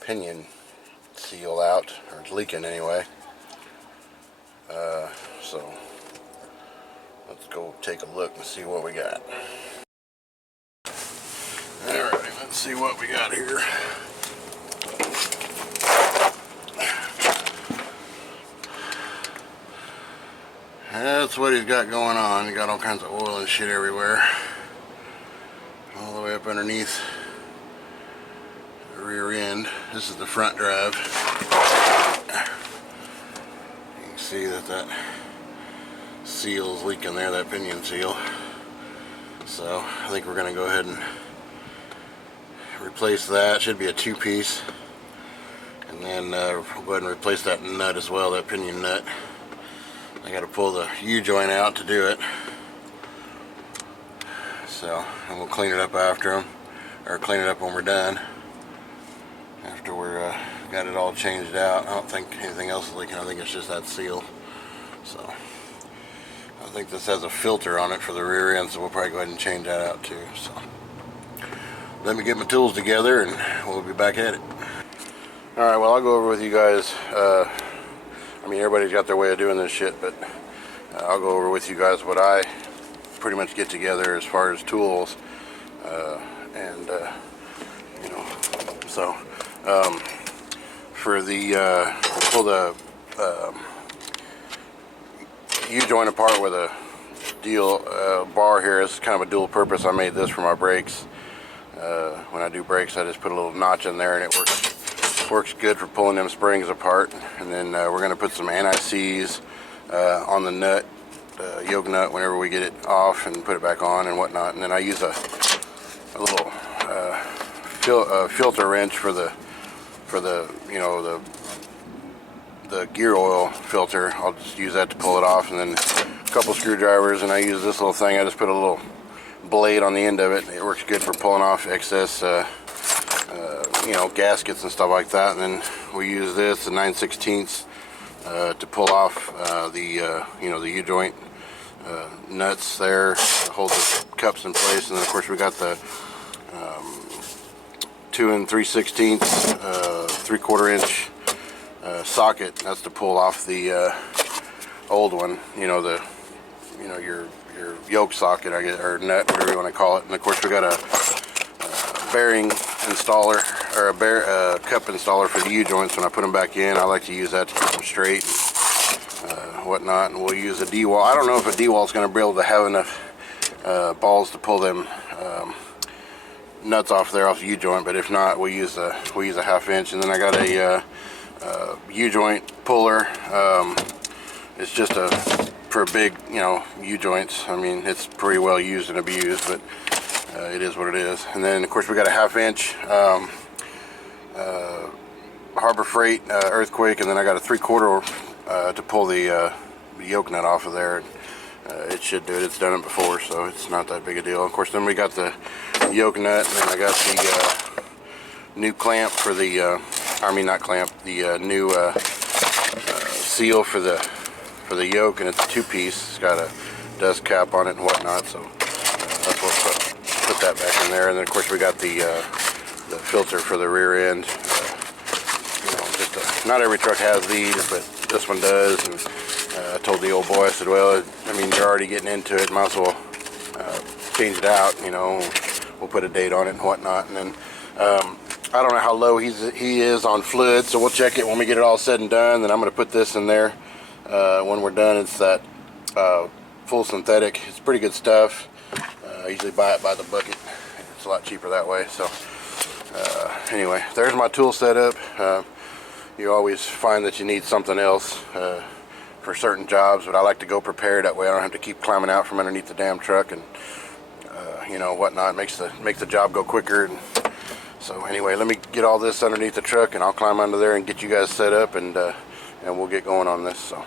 pinion seal out, or it's leaking anyway. So let's go take a look and see what we got. Alright, let's see what we got here. That's what he's got going on. He got all kinds of oil and shit everywhere. All the way up underneath the rear end. This is the front drive. You can see that seal is leaking there, that pinion seal. So I think we're going to go ahead and replace that. Should be a two-piece. And then we'll go ahead and replace that nut as well, that pinion nut. I got to pull the U-joint out to do it. So, and we'll clean it up after them, or clean it up when we're done. After we're got it all changed out. I don't think anything else is leaking. I think it's just that seal. So, I think this has a filter on it for the rear end, so we'll probably go ahead and change that out too. So, let me get my tools together and we'll be back at it. Alright, well, I'll go over with you guys. I mean, everybody's got their way of doing this shit, but I'll go over with you guys what I pretty much get together as far as tools, you know, so for the we'll pull the U-joint apart with a steel bar here. It's kind of a dual purpose. I made this for my brakes. When I do brakes, I just put a little notch in there and it works good for pulling them springs apart. And then we're going to put some anti-seize on the nut, yoke nut, whenever we get it off, and put it back on and whatnot. And then I use a little filter wrench for the you know, the gear oil filter. I'll just use that to pull it off, and then a couple screwdrivers, and I use this little thing. I just put a little blade on the end of it. It works good for pulling off excess you know, gaskets and stuff like that. And then we use this, the 9/16 to pull off you know, the U-joint nuts there, to hold the cups in place. And then of course we got the 2 3/16 3/4 inch socket. That's to pull off the old one, you know, your yoke socket, I guess, or nut, whatever you want to call it. And of course we got a bearing installer, or a cup installer for the U-joints. When I put them back in, I like to use that to keep them straight and whatnot. And we'll use a D-wall. I don't know if a D-wall is going to be able to have enough balls to pull them nuts off there, off the U-joint, but if not, we'll use a 1/2 inch. And then I got a U-joint puller. It's just for big, you know, U-joints. I mean, it's pretty well used and abused, but it is what it is. And then of course we got a 1/2 inch Harbor Freight earthquake, and then I got a 3/4 to pull the yoke nut off of there. It should do it. It's done it before, so it's not that big a deal. Of course, then we got the yoke nut, and then I got the new clamp for the I mean, not clamp, the new seal for the yoke, and it's a 2-piece. It's got a dust cap on it and whatnot, so that's what put that back in there. And then of course we got the filter for the rear end. You know, just not every truck has these, but this one does. And I told the old boy, I said, well, I mean, you're already getting into it, might as well change it out. You know, we'll put a date on it and whatnot. And then I don't know how low he is on fluid, so we'll check it when we get it all said and done. Then I'm going to put this in there when we're done. It's that full synthetic. It's pretty good stuff. I usually buy it by the bucket. It's a lot cheaper that way. So anyway, there's my tool setup. You always find that you need something else for certain jobs, but I like to go prepared. That way I don't have to keep climbing out from underneath the damn truck and you know, whatnot. It makes the job go quicker. And so anyway, let me get all this underneath the truck, and I'll climb under there and get you guys set up, and we'll get going on this. So.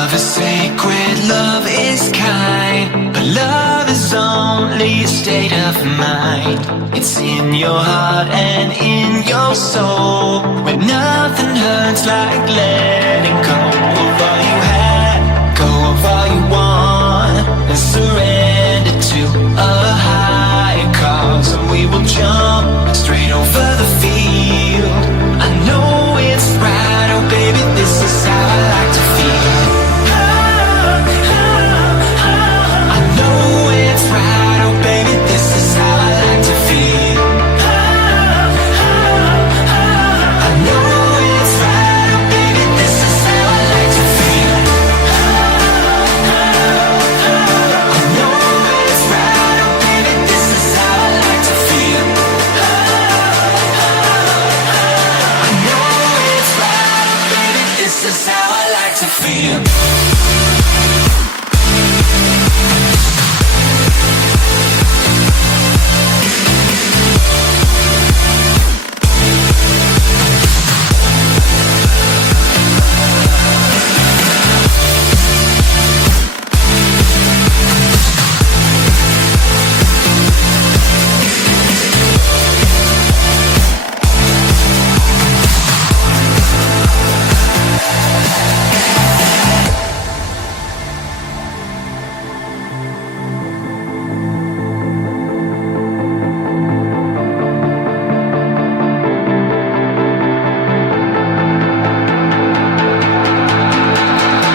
Love is sacred, love is kind, but love is only a state of mind. It's in your heart and in your soul, but nothing hurts like letting go of all you had, go of all you feel.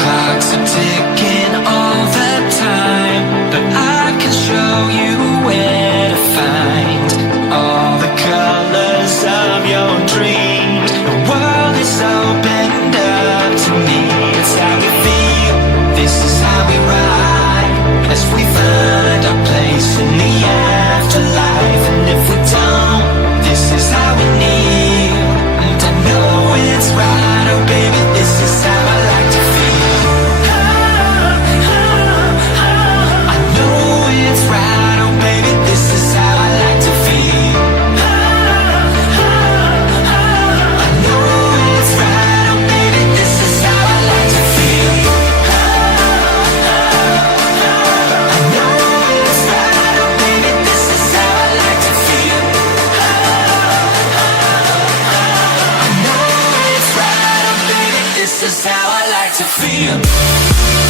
Clocks are ticking all the time, but I can show you where to find all the colors of your dreams. The world is opened up to me. It's how we feel, this is how we ride, as we find our place in the afterlife. And if we don't, this is how we need. And I know it's right, oh baby, this is how I like to feel. I know it's right, oh baby, this is how I like to feel. I know it's right, oh baby, this is how I like to feel. I know it's right, oh baby, this is how I like to feel. I know it's right, oh baby, this is how I like to feel.